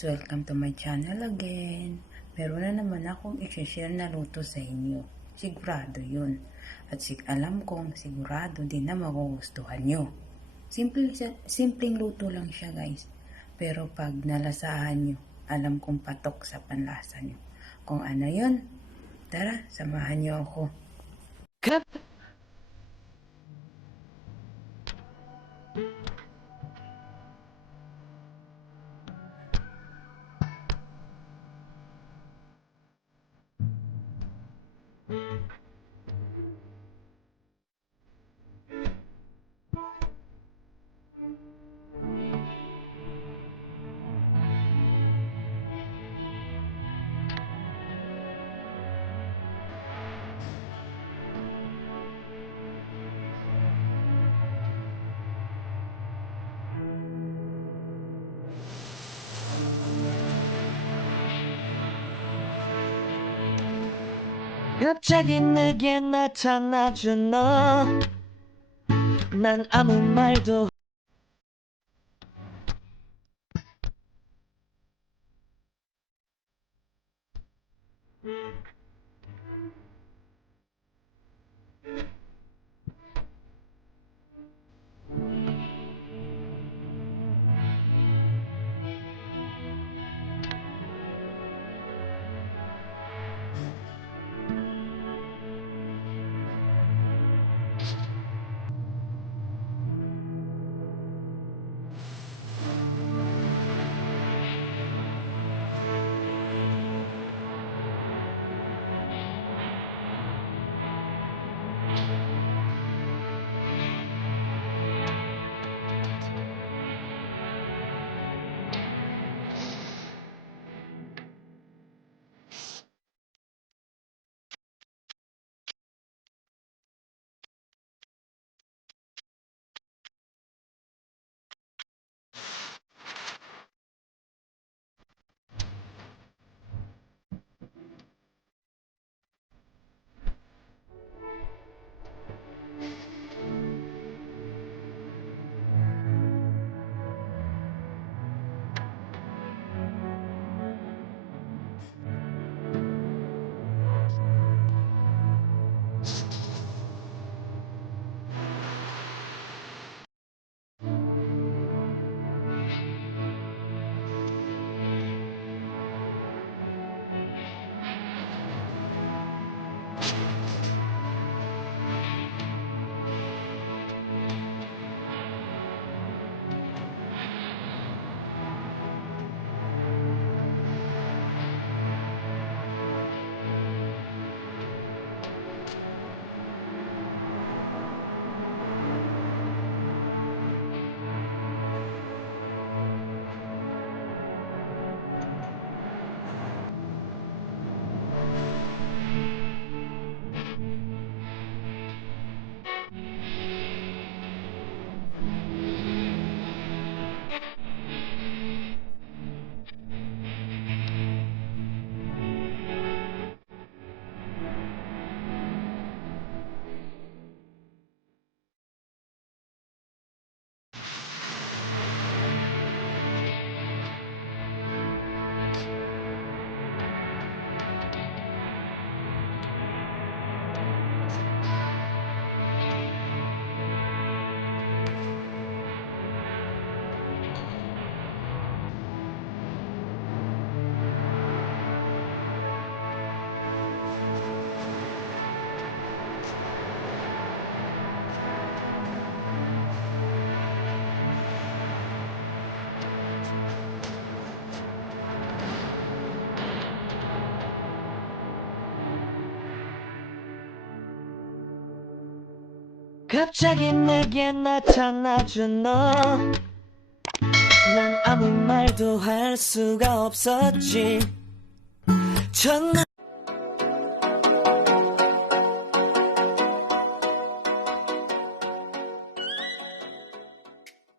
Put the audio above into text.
guys! Welcome to my channel again. Meron na naman akong i-share na luto sa inyo. Sigurado yun. At alam kong sigurado din na magugustuhan nyo. Simpleng luto lang siya guys. Pero pag nalasahan nyo, alam kong patok sa panlasa nyo. Kung ano yun, tara, samahan nyo ako. 갑자기 내게 나타나준 너, 난 아무 말도 갑자기 내게 나타나준 너, 난 아무 말도 할 수가 없었지. 첫눈